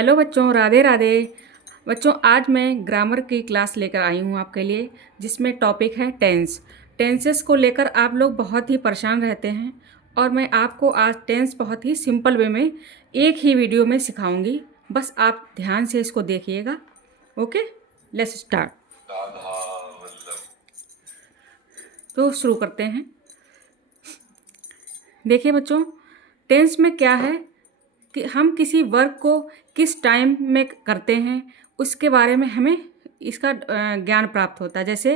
Hello बच्चों, राधे राधे। बच्चों, आज मैं ग्रामर की क्लास लेकर आई हूँ आपके लिए, जिसमें टॉपिक है टेंस। टेंसेस को लेकर आप लोग बहुत ही परेशान रहते हैं और मैं आपको आज टेंस बहुत ही सिंपल वे में एक ही वीडियो में सिखाऊंगी। बस आप ध्यान से इसको देखिएगा। Okay, let's start. तो शुरू करते हैं। देखिए बच्चों, टेंस में क्या है कि हम किसी वर्क को किस टाइम में करते हैं उसके बारे में हमें इसका ज्ञान प्राप्त होता है। जैसे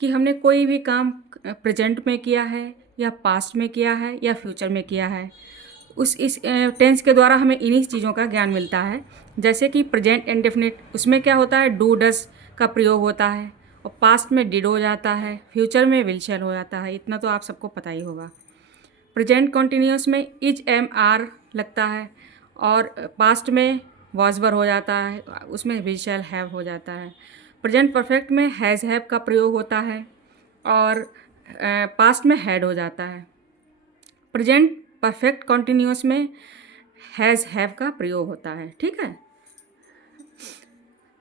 कि हमने कोई भी काम प्रेजेंट में किया है या पास्ट में किया है या फ्यूचर में किया है, इस टेंस के द्वारा हमें इन्हीं चीज़ों का ज्ञान मिलता है। जैसे कि प्रेजेंट इंडेफिनिट, उसमें क्या होता है, डू डस का प्रयोग होता है और पास्ट में डिड हो जाता है, फ्यूचर में विल शैल हो जाता है। इतना तो आप सबको पता ही होगा। प्रेजेंट कॉन्टिन्यूस में इज एम आर लगता है और पास्ट में वॉज वर हो जाता है, उसमें विल शैल हैव हो जाता है। प्रेजेंट परफेक्ट में हैज़ हैव का प्रयोग होता है और पास्ट में हैड हो जाता है। प्रेजेंट परफेक्ट कॉन्टिन्यूस में हैज़ हैव का प्रयोग होता है। ठीक है,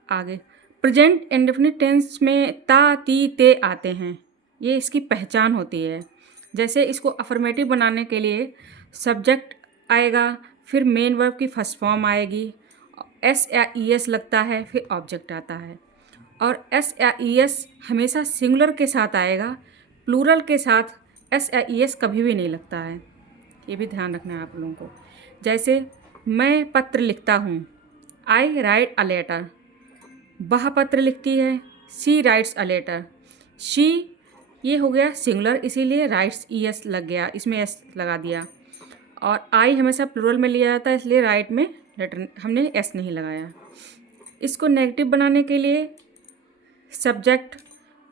आगे प्रेजेंट इंडेफिनिट टेंस में ता ती ते आते हैं, ये इसकी पहचान होती है। जैसे इसको अफर्मेटिव बनाने के लिए सब्जेक्ट आएगा, फिर मेन वर्ब की फर्स्ट फॉर्म आएगी, एस या ई एस लगता है, फिर ऑब्जेक्ट आता है। और एस या ई एस हमेशा सिंगुलर के साथ आएगा, प्लूरल के साथ एस या ई एस कभी भी नहीं लगता है। ये भी ध्यान रखना है आप लोगों को। जैसे मैं पत्र लिखता हूँ, आई राइट अ लेटर। वह पत्र लिखती है, she writes a letter. She ये हो गया सिंगुलर, इसीलिए राइट्स ई एस लग गया, इसमें एस लगा दिया। और आई हमेशा प्लूरल में लिया जाता है, इसलिए राइट में लेटर हमने एस नहीं लगाया। इसको नेगेटिव बनाने के लिए सब्जेक्ट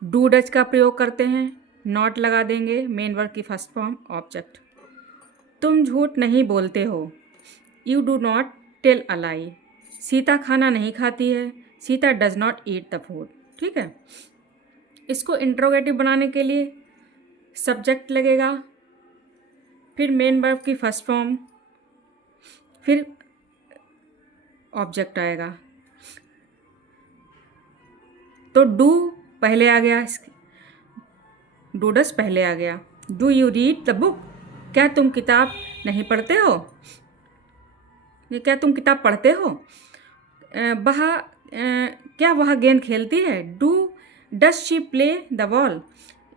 डू डच का प्रयोग करते हैं, नॉट लगा देंगे, मेन वर्ब की फर्स्ट फॉर्म ऑब्जेक्ट। तुम झूठ नहीं बोलते हो, you do not tell a lie. Sita खाना नहीं खाती है, Sita does not eat the food. ठीक है, इसको इंट्रोगेटिव बनाने के लिए सब्जेक्ट लगेगा, फिर मेन वर्ब की फर्स्ट फॉर्म, फिर ऑब्जेक्ट आएगा। तो डू पहले आ गया, डू डस पहले आ गया। Do you read the book, क्या तुम किताब नहीं पढ़ते हो, क्या तुम किताब पढ़ते हो। वह क्या वह गेंद खेलती है, do does she play the ball.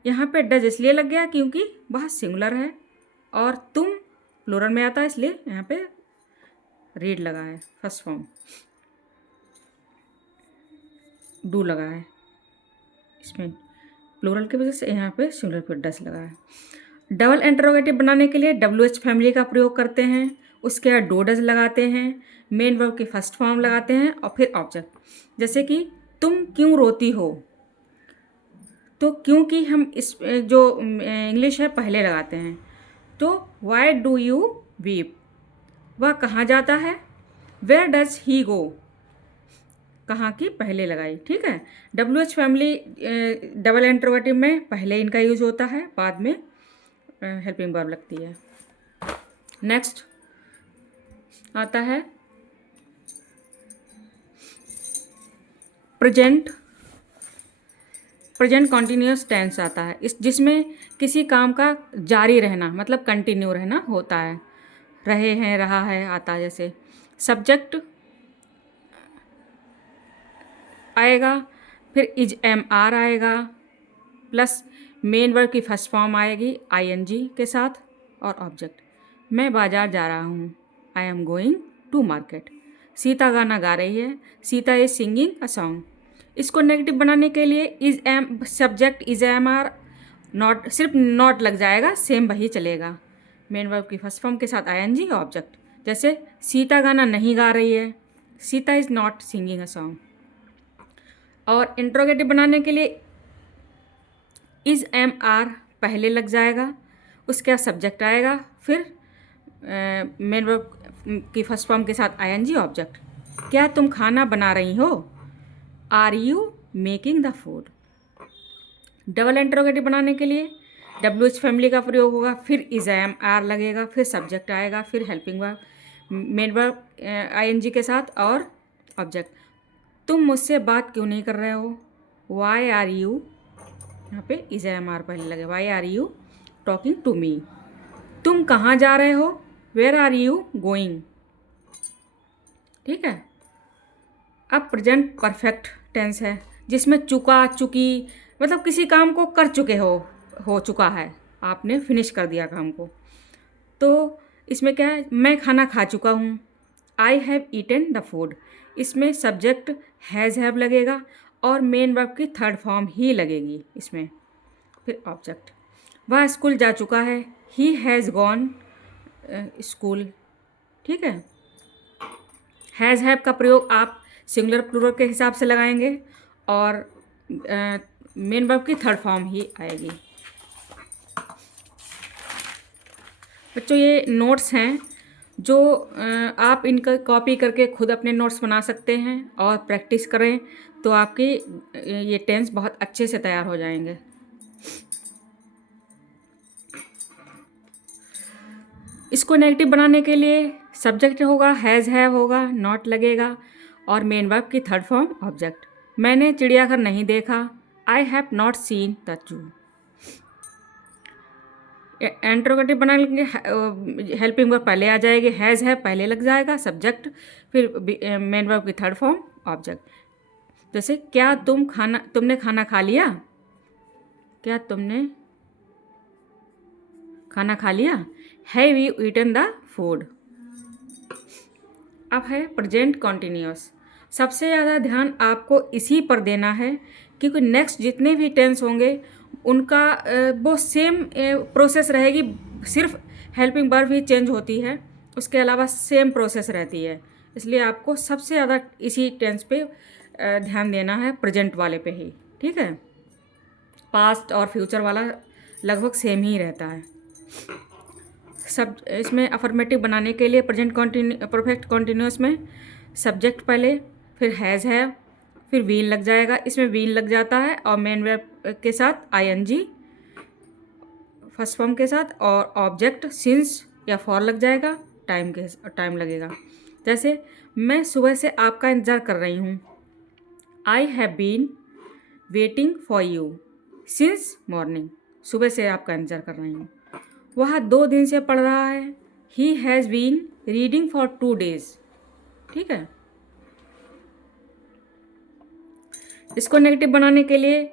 यहाँ पे डज इसलिए लग गया क्योंकि वह सिंगुलर है और तुम प्लूरल में आता है, इसलिए यहाँ पे रीड लगा है, फर्स्ट फॉर्म डू लगा है, इसमें प्लूरल की वजह से यहाँ पे सिंगुलर पे डस लगा है। डबल इंटरोगेटिव बनाने के लिए डब्ल्यू एच फैमिली का प्रयोग करते हैं, उसके बाद डो डज लगाते हैं, मेन वर्ब की फर्स्ट फॉर्म लगाते हैं और फिर ऑब्जेक्ट। जैसे कि तुम क्यों रोती हो, तो क्योंकि हम इस जो इंग्लिश है पहले लगाते हैं, तो वाई डू यू वीप। वह कहाँ जाता है, वेयर डज ही गो, कहाँ की पहले लगाई। ठीक है, W H family double interrogative में पहले इनका यूज होता है, बाद में हेल्पिंग वर्ब लगती है। नेक्स्ट आता है प्रेजेंट कॉन्टिन्यूस टेंस आता है, इस जिसमें किसी काम का जारी रहना मतलब कंटिन्यू रहना होता है, रहे हैं, रहा है आता है। जैसे सब्जेक्ट आएगा, फिर इज एम आर आएगा, प्लस मेन वर्ब की फर्स्ट फॉर्म आएगी आई एन जी के साथ और ऑब्जेक्ट। मैं बाजार जा रहा हूँ, I am going to market. Sita गाना गा रही है, Sita is singing a song. इसको नेगेटिव बनाने के लिए is am subject is am are not, सिर्फ नॉट लग जाएगा, सेम वही चलेगा, मेन वर्ब की फर्स्ट फॉर्म के साथ आई एन जी ऑब्जेक्ट। जैसे सीता गाना नहीं गा रही है, Sita is not singing a song. और इंट्रोगेटिव बनाने के लिए इज एम आर पहले लग जाएगा, उसके बाद सब्जेक्ट आएगा, फिर मेन वर्ब की फर्स्ट फॉर्म के साथ आई एन जी ऑब्जेक्ट। क्या तुम खाना बना रही हो, are you making the food. Double interrogative बनाने के लिए डब्ल्यू एच फैमिली का प्रयोग होगा, फिर इज एम आर लगेगा, फिर सब्जेक्ट आएगा, फिर helping verb, main verb ING के साथ और ऑब्जेक्ट। तुम मुझसे बात क्यों नहीं कर रहे हो? वाई आर यू, यहाँ पे इज एम आर पहले लगे, why are you talking to me. तुम कहाँ जा रहे हो? Where are you going. ठीक है। अब प्रेजेंट परफेक्ट टेंस है जिसमें चुका चुकी मतलब किसी काम को कर चुके हो चुका है, आपने फिनिश कर दिया काम को। तो इसमें क्या है, मैं खाना खा चुका हूँ, I have eaten the food. इसमें सब्जेक्ट हैज़ हैव लगेगा और मेन वर्ब की थर्ड फॉर्म ही लगेगी इसमें, फिर ऑब्जेक्ट। वह स्कूल जा चुका है, ही हैज़ गॉन स्कूल। ठीक है। हैज़ हैव का प्रयोग आप सिंगुलर प्लूरल के हिसाब से लगाएंगे और मेन वर्ब की थर्ड फॉर्म ही आएगी। बच्चों ये नोट्स हैं जो आप इनका कॉपी करके खुद अपने नोट्स बना सकते हैं और प्रैक्टिस करें तो आपके ये टेंस बहुत अच्छे से तैयार हो जाएंगे। इसको नेगेटिव बनाने के लिए सब्जेक्ट होगा, हैज़ हैव होगा, नॉट लगेगा और मेन वर्ब की थर्ड फॉर्म ऑब्जेक्ट। मैंने चिड़ियाघर नहीं देखा, I have not seen the zoo. Interrogative बनाने हेल्पिंग वर्ब पहले आ जाएगी, हैज़ हैव पहले लग जाएगा सब्जेक्ट, फिर मेन वर्ब की थर्ड फॉर्म ऑब्जेक्ट। जैसे क्या तुमने खाना खा लिया? क्या तुमने खाना खा लिया? Have you eaten the food. अब है प्रेजेंट कॉन्टिन्यूअस। सबसे ज़्यादा ध्यान आपको इसी पर देना है क्योंकि नेक्स्ट जितने भी टेंस होंगे उनका वो सेम प्रोसेस रहेगी, सिर्फ हेल्पिंग वर्ब ही चेंज होती है, उसके अलावा सेम प्रोसेस रहती है। इसलिए आपको सबसे ज़्यादा इसी टेंस पे ध्यान देना है, प्रेजेंट वाले पे ही। ठीक है। पास्ट और फ्यूचर वाला लगभग सेम ही रहता है। सब इसमें अफर्मेटिव बनाने के लिए प्रेजेंट परफेक्ट कॉन्टिन्यूअस में सब्जेक्ट पहले, फिर हैज़ हैव, फिर वीन लग जाएगा, इसमें वीन लग जाता है और मेन वर्ब के साथ आईएनजी फर्स्ट फॉर्म के साथ और ऑब्जेक्ट सिंस या फॉर लग जाएगा, टाइम लगेगा। जैसे मैं सुबह से आपका इंतज़ार कर रही हूँ, I have been waiting for you since morning. सुबह से आपका इंतज़ार कर रही हूँ। वह 2 दिन से पढ़ रहा है, he has been reading for 2 days। ठीक है। इसको नेगेटिव बनाने के लिए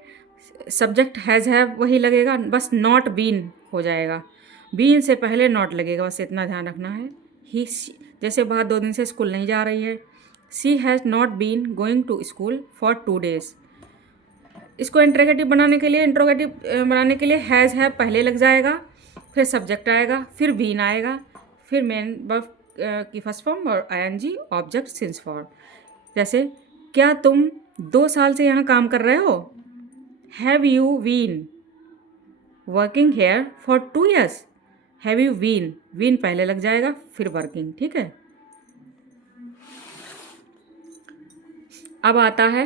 सब्जेक्ट हैज़ हैव वही लगेगा, बस नॉट बीन हो जाएगा, बीन से पहले नॉट लगेगा, बस इतना ध्यान रखना है। ही जैसे वह 2 दिन से स्कूल नहीं जा रही है, she has not been going to school for 2 days। इसको इंट्रोगेटिव बनाने के लिए हैज़ हैव पहले लग जाएगा, फिर सब्जेक्ट आएगा, फिर बीन आएगा, फिर मेन वर्ब की फर्स्ट फॉर्म और आईएनजी ऑब्जेक्ट सिंस फॉर। जैसे क्या तुम 2 साल से यहाँ काम कर रहे हो? Have you been working here for 2 years। Have you been, been पहले लग जाएगा, फिर वर्किंग। ठीक है। अब आता है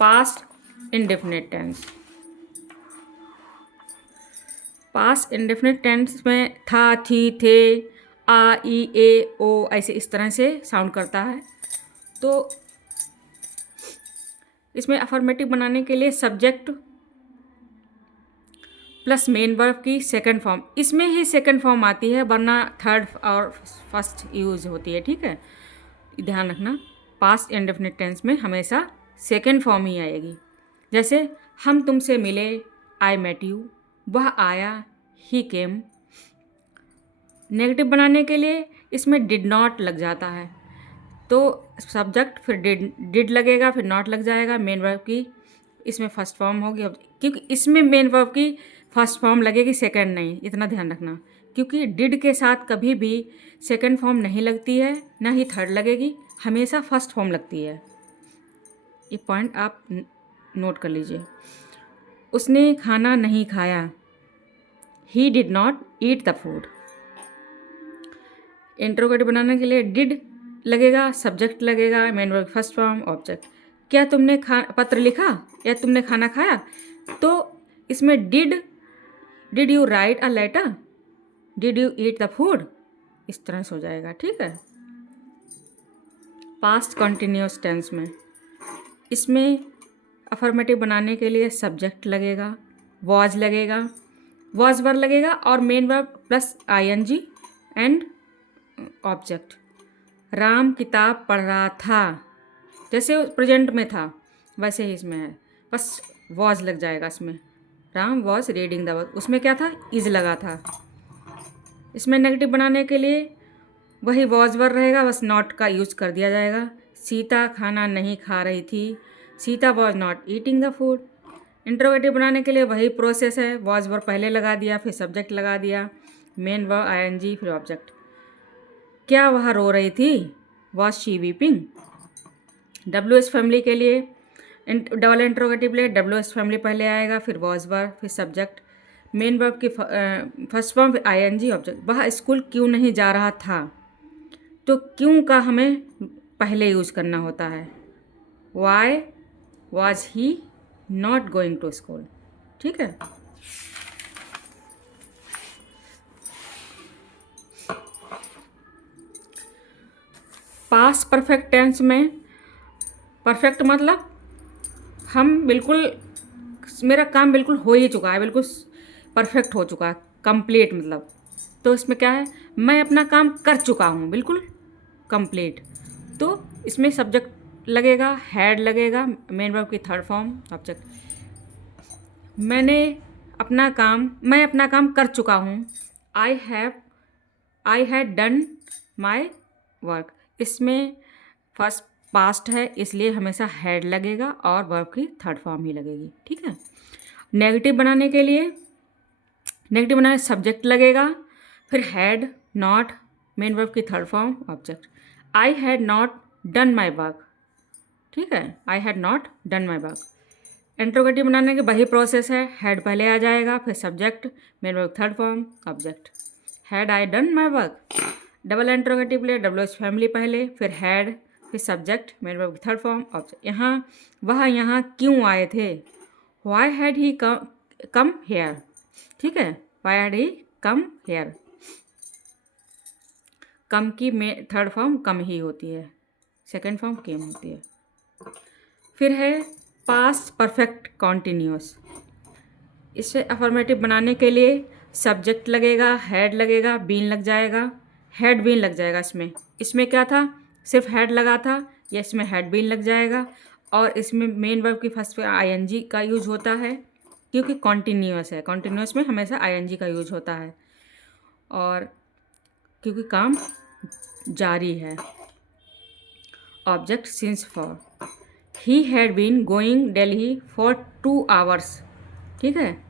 past indefinite tense. Past indefinite tense में था, थी, थे, आ, ई, ए, ओ ऐसे इस तरह से साउंड करता है। तो इसमें अफर्मेटिव बनाने के लिए सब्जेक्ट प्लस मेन वर्ब की सेकंड फॉर्म, इसमें ही सेकंड फॉर्म आती है वरना थर्ड और फर्स्ट यूज होती है। ठीक है। ध्यान रखना, पास्ट इंडेफिनिट टेंस में हमेशा सेकंड फॉर्म ही आएगी। जैसे हम तुमसे मिले, आई मेट यू, वह आया, ही केम। नेगेटिव बनाने के लिए इसमें डिड नॉट लग जाता है, तो सब्जेक्ट फिर डिड लगेगा, फिर नॉट लग जाएगा, मेन वर्ब की इसमें फर्स्ट फॉर्म होगी, क्योंकि इसमें मेन वर्ब की फर्स्ट फॉर्म लगेगी, सेकंड नहीं, इतना ध्यान रखना। क्योंकि डिड के साथ कभी भी सेकंड फॉर्म नहीं लगती है, ना ही थर्ड लगेगी, हमेशा फर्स्ट फॉर्म लगती है। ये पॉइंट आप नोट कर लीजिए। उसने खाना नहीं खाया, he did not eat the food. Interrogative बनाने के लिए डिड लगेगा, सब्जेक्ट लगेगा, main verb first form object. क्या तुमने पत्र लिखा या तुमने खाना खाया? तो इसमें did you write a letter, did you eat the food, इस तरह से हो जाएगा। ठीक है। पास्ट कंटिन्यूस टेंस में इसमें अफर्मेटिव बनाने के लिए सब्जेक्ट लगेगा, वॉज लगेगा, वॉज वर्ब लगेगा और main verb plus ING and object. Ram किताब पढ़ रहा था, जैसे प्रेजेंट में था वैसे ही इसमें है, बस वॉज लग जाएगा इसमें। Ram was reading the book, उसमें क्या था, इज लगा था। इसमें नेगेटिव बनाने के लिए वही वॉज वर्ब रहेगा, बस नॉट का यूज कर दिया जाएगा। सीता खाना नहीं खा रही थी, Sita was not eating the food. Interrogative बनाने के लिए वही प्रोसेस है, वॉज वर्ब पहले लगा दिया, फिर सब्जेक्ट लगा दिया, मेन वर्ब आईएनजी, फिर ऑब्जेक्ट। क्या वह रो रही थी, was she weeping. W S family के लिए डबल इंट्रोगेटिव लिए डब्ल्यू एस फैमिली पहले आएगा, फिर वॉज वर्ब, फिर सब्जेक्ट, मेन वर्ब की फर्स्ट फॉर्म, फिर आईएनजी, ऑब्जेक्ट। वह स्कूल क्यों नहीं जा रहा था, तो क्यों का हमें पहले यूज करना होता है। Why was he not going to school. ठीक है। पास्ट परफेक्ट टेंस में परफेक्ट मतलब हम बिल्कुल, मेरा काम बिल्कुल हो ही चुका है, बिल्कुल परफेक्ट हो चुका है, कंप्लीट मतलब। तो इसमें क्या है, मैं अपना काम कर चुका हूँ बिल्कुल कंप्लीट। तो इसमें सब्जेक्ट लगेगा, हैड लगेगा, मेन वर्ब की थर्ड फॉर्म, ऑब्जेक्ट। मैं अपना काम कर चुका हूँ। I had done my work. इसमें फर्स्ट पास्ट है इसलिए हमेशा हैड लगेगा और वर्ब की थर्ड फॉर्म ही लगेगी। ठीक है। नेगेटिव बनाने के लिए सब्जेक्ट लगेगा, फिर हैड, नॉट, मेन वर्ब की third form, object. I had not done my work. ठीक है, I had not done my work. Interrogative बनाने के वही प्रोसेस है, हैड पहले आ जाएगा, फिर subject, main verb third form, object. Had I done my work. Double interrogative लिए डब्ल्यू एस फैमिली पहले, फिर हैड, फिर subject, main verb third form, object. यहाँ क्यों आए थे, why had he come here. ठीक है, why had he come here. Come की थर्ड फॉर्म कम ही होती है, सेकेंड फॉर्म केम होती है। फिर है पास्ट परफेक्ट कॉन्टिन्यूस। इसे अफर्मेटिव बनाने के लिए सब्जेक्ट लगेगा, हेड लगेगा, बीन लग जाएगा, हेड बीन लग जाएगा। इसमें क्या था, सिर्फ हेड लगा था, या इसमें हेड बीन लग जाएगा। और इसमें मेन वर्ब की फर्स्ट पे आईएनजी का यूज होता है क्योंकि कॉन्टिन्यूस है, कॉन्टिन्यूस में हमेशा आईएनजी का यूज होता है और क्योंकि काम जारी है। Object since for, he had been going Delhi for 2 hours। ठीक है,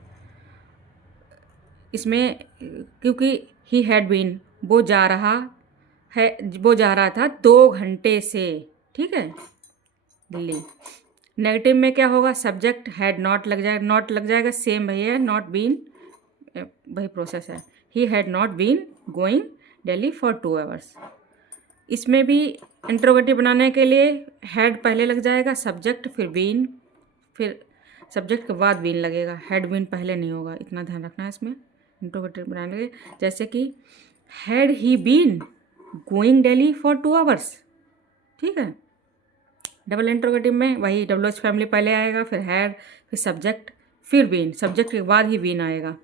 इसमें क्योंकि ही हैड बीन वो जा रहा था 2 घंटे से। ठीक है, दिल्ली। नेगेटिव में क्या होगा, सब्जेक्ट हैड नॉट लग जाएगा, सेम वही है, नॉट बीन वही प्रोसेस है। He had not been going Delhi for 2 hours। इसमें भी इंट्रोगेटिव बनाने के लिए हैड पहले लग जाएगा, सब्जेक्ट, फिर बीन, फिर सब्जेक्ट के बाद बीन लगेगा, हैड बीन पहले नहीं होगा, इतना ध्यान रखना है इसमें इंट्रोगेटिव बनाने के। जैसे कि had he been going Delhi for 2 hours। ठीक है। डबल इंट्रोगेटिव में वही डब्ल्यू एच फैमिली पहले आएगा, फिर हैड, फिर सब्जेक्ट, फिर बीन, सब्जेक्ट के बाद ही बीन आएगा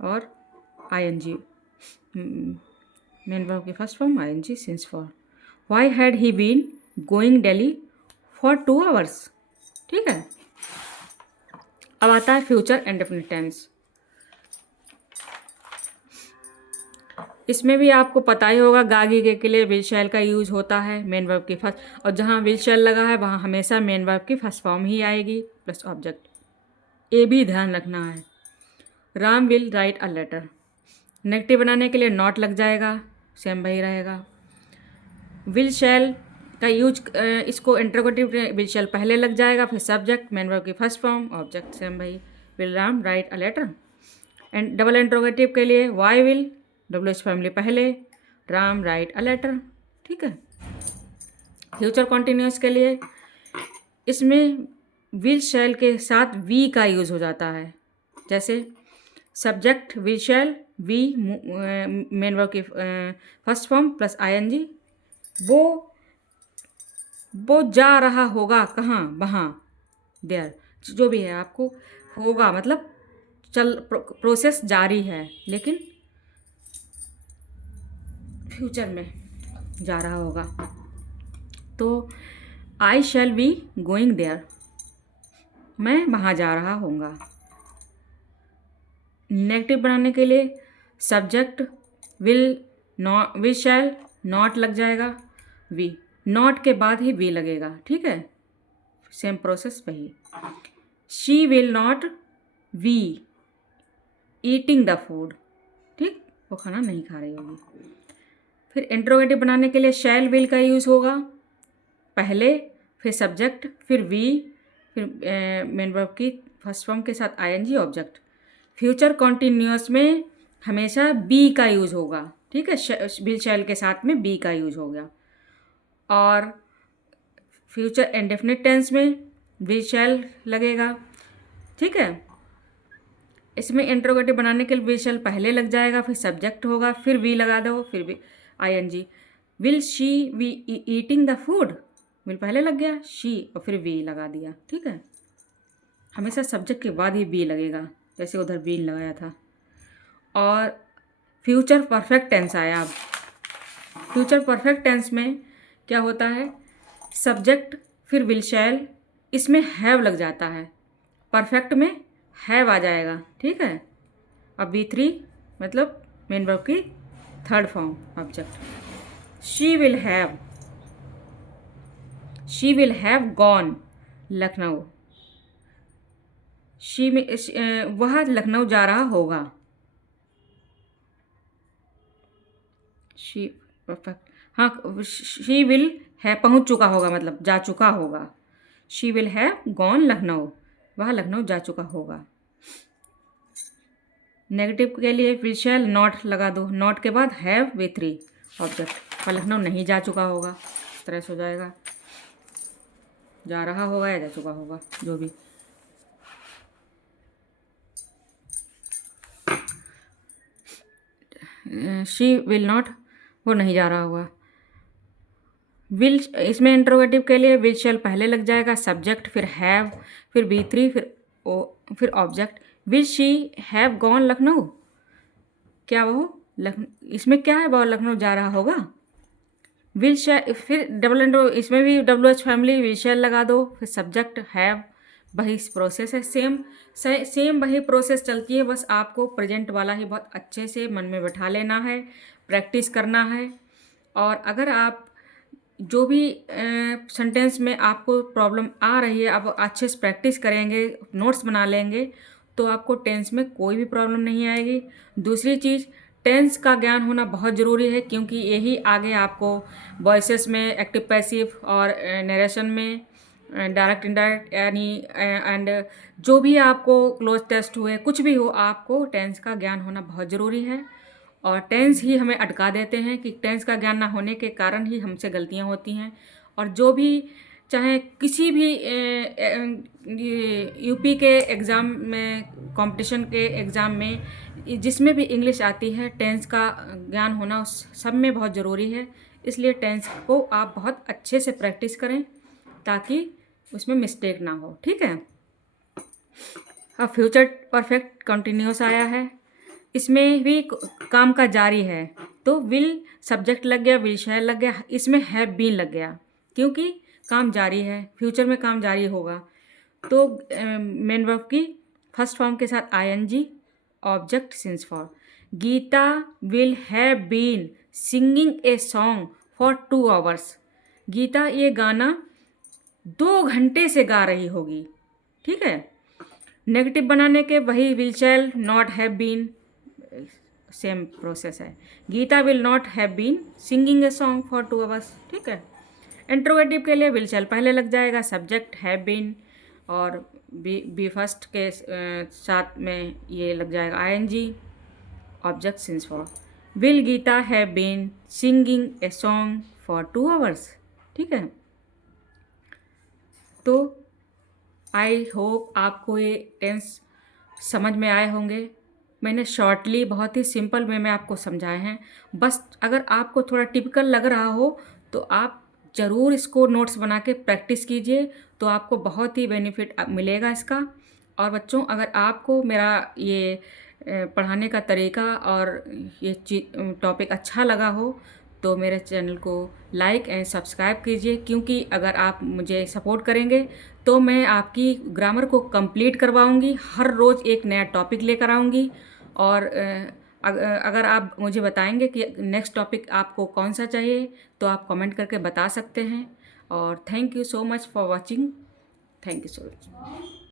और आईएनजी, मेन वर्ब की first form ING since for. Why had he been going Delhi for 2 hours। ठीक है। अब आता है फ्यूचर इंडेफिनिट टेंस। इसमें भी आपको पता ही होगा, गागी के लिए विल शैल का यूज होता है, मेन वर्ब की फर्स्ट, और जहाँ विल शैल लगा है वहाँ हमेशा मेन वर्ब की फर्स्ट फॉर्म ही आएगी प्लस ऑब्जेक्ट। ये भी ध्यान रखना है। Ram will write a letter. Negative बनाने के लिए नॉट लग जाएगा, सेम वही रहेगा। विल शैल का यूज इसको इंट्रोगेटिव विल शैल पहले लग जाएगा, फिर सब्जेक्ट, मेन वर्ब की फर्स्ट फॉर्म, ऑब्जेक्ट, सेम वही। Will Ram write a letter. And double interrogative के लिए why will, W H family पहले, राम राइट अ लेटर। ठीक है। फ्यूचर कॉन्टिन्यूस के लिए इसमें विल शैल के साथ वी का यूज हो जाता है, जैसे subject will shall, be main verb की फर्स्ट फॉर्म प्लस आईएनजी। वो वो जा रहा होगा कहाँ, वहाँ, देयर, जो भी है आपको होगा मतलब प्रोसेस जारी है लेकिन फ्यूचर में जा रहा होगा। तो आई शैल बी गोइंग देयर, मैं वहाँ जा रहा होऊंगा। नेगेटिव बनाने के लिए सब्जेक्ट विल शैल नॉट लग जाएगा, वी, नॉट के बाद ही वी लगेगा, ठीक है, सेम प्रोसेस वही। She will not be eating the food, ठीक, वो खाना नहीं खा रही होगी। फिर इंट्रोगेटिव बनाने के लिए शैल विल का यूज़ होगा पहले, फिर सब्जेक्ट, फिर वी, फिर मेन वर्ब की फर्स्ट फॉर्म के साथ आईएनजी ऑब्जेक्ट। फ्यूचर कॉन्टिन्यूअस में हमेशा बी का यूज़ होगा, ठीक है, विल शैल के साथ में बी का यूज़ हो गया। और फ्यूचर इंडेफिनिट टेंस में विल शैल लगेगा, ठीक है। इसमें इंट्रोगेटिव बनाने के लिए विल शैल पहले लग जाएगा, फिर सब्जेक्ट होगा, फिर वी लगा दो, फिर भी ING. Will she be eating the food, will पहले लग गया, शी और फिर वी लगा दिया, ठीक है। हमेशा सब्जेक्ट के बाद ही बी लगेगा, जैसे उधर बी लगाया था। और फ्यूचर परफेक्ट टेंस आया। अब फ्यूचर परफेक्ट टेंस में क्या होता है, सब्जेक्ट फिर विल शैल, इसमें हैव लग जाता है, परफेक्ट में हैव आ जाएगा, ठीक है। अब V3 मतलब मेन वर्ब की third form object. She will have gone Lucknow, she में वह लखनऊ जा रहा होगा। शी परफेक्ट, हाँ, शी विल है पहुंच चुका होगा मतलब जा चुका होगा। She will have gone Lucknow, वह लखनऊ जा चुका होगा। नेगेटिव के लिए विल शैल नॉट लगा दो, नॉट के बाद हैव V3 ऑब्जेक्ट, वह लखनऊ नहीं जा चुका होगा, इस तरह से हो जाएगा, जा रहा होगा या जा चुका होगा, जो भी। शी विल नॉट, वो नहीं जा रहा होगा। विल, इसमें इंट्रोगेटिव के लिए विल शैल पहले लग जाएगा, सब्जेक्ट फिर हैव, फिर V3, फिर object. Will she have gone Lucknow, क्या वो इसमें क्या है, वो लखनऊ जा रहा होगा। विल शैल, फिर डबल एंड इसमें भी WH फैमिली, विल शैल लगा दो, फिर सब्जेक्ट हैव, वही प्रोसेस है, सेम वही प्रोसेस चलती है, बस आपको प्रेजेंट वाला ही बहुत अच्छे से मन में बैठा लेना है, प्रैक्टिस करना है। और अगर आप जो भी सेंटेंस में आपको प्रॉब्लम आ रही है, आप अच्छे से प्रैक्टिस करेंगे, नोट्स बना लेंगे, तो आपको टेंस में कोई भी प्रॉब्लम नहीं आएगी। दूसरी चीज़, टेंस का ज्ञान होना बहुत ज़रूरी है, क्योंकि यही आगे आपको वॉइसेस में, एक्टिव पैसिव और नरेशन में, डायरेक्ट इनडायरेक्ट यानी एंड जो भी आपको क्लोज टेस्ट हुए, कुछ भी हो, आपको टेंस का ज्ञान होना बहुत ज़रूरी है। और टेंस ही हमें अटका देते हैं कि टेंस का ज्ञान ना होने के कारण ही हमसे गलतियां होती हैं। और जो भी चाहे किसी भी यूपी के एग्ज़ाम में, कंपटीशन के एग्ज़ाम में, जिसमें भी इंग्लिश आती है, टेंस का ज्ञान होना उस सब में बहुत ज़रूरी है। इसलिए टेंस को आप बहुत अच्छे से प्रैक्टिस करें ताकि उसमें मिस्टेक ना हो, ठीक है। अब फ्यूचर परफेक्ट कंटिन्यूस आया है, इसमें भी काम का जारी है, तो विल सब्जेक्ट लग गया, विल शैल लग गया, इसमें हैव बीन लग गया, क्योंकि काम जारी है, फ्यूचर में काम जारी होगा। तो मेन वर्ब की फर्स्ट फॉर्म के साथ ING object since for. Gita will have been singing a song for 2 hours, Gita ये गाना 2 घंटे से गा रही होगी, ठीक है। नेगेटिव बनाने के वही will shall not have been, same process है। Gita will not have been singing a song for 2 hours, ठीक है। इंट्रोगेटिव के लिए विल शैल पहले लग जाएगा, सब्जेक्ट हैव बीन, और बी फर्स्ट के साथ में ये लग जाएगा ING object since for. Will Gita have been singing a song for 2 hours, ठीक है। तो आई होप आपको ये टेंस समझ में आए होंगे। मैंने शॉर्टली बहुत ही सिंपल वे में आपको समझाए हैं। बस अगर आपको थोड़ा टिपिकल लग रहा हो तो आप ज़रूर इसको नोट्स बना के प्रैक्टिस कीजिए, तो आपको बहुत ही बेनिफिट मिलेगा इसका। और बच्चों, अगर आपको मेरा ये पढ़ाने का तरीका और ये टॉपिक अच्छा लगा हो, तो मेरे चैनल को लाइक एंड सब्सक्राइब कीजिए, क्योंकि अगर आप मुझे सपोर्ट करेंगे तो मैं आपकी ग्रामर को कंप्लीट करवाऊंगी, हर रोज़ एक नया टॉपिक लेकर आऊँगी। और अगर आप मुझे बताएंगे कि नेक्स्ट टॉपिक आपको कौन सा चाहिए, तो आप कमेंट करके बता सकते हैं। और thank you so much for watching. Thank you so much.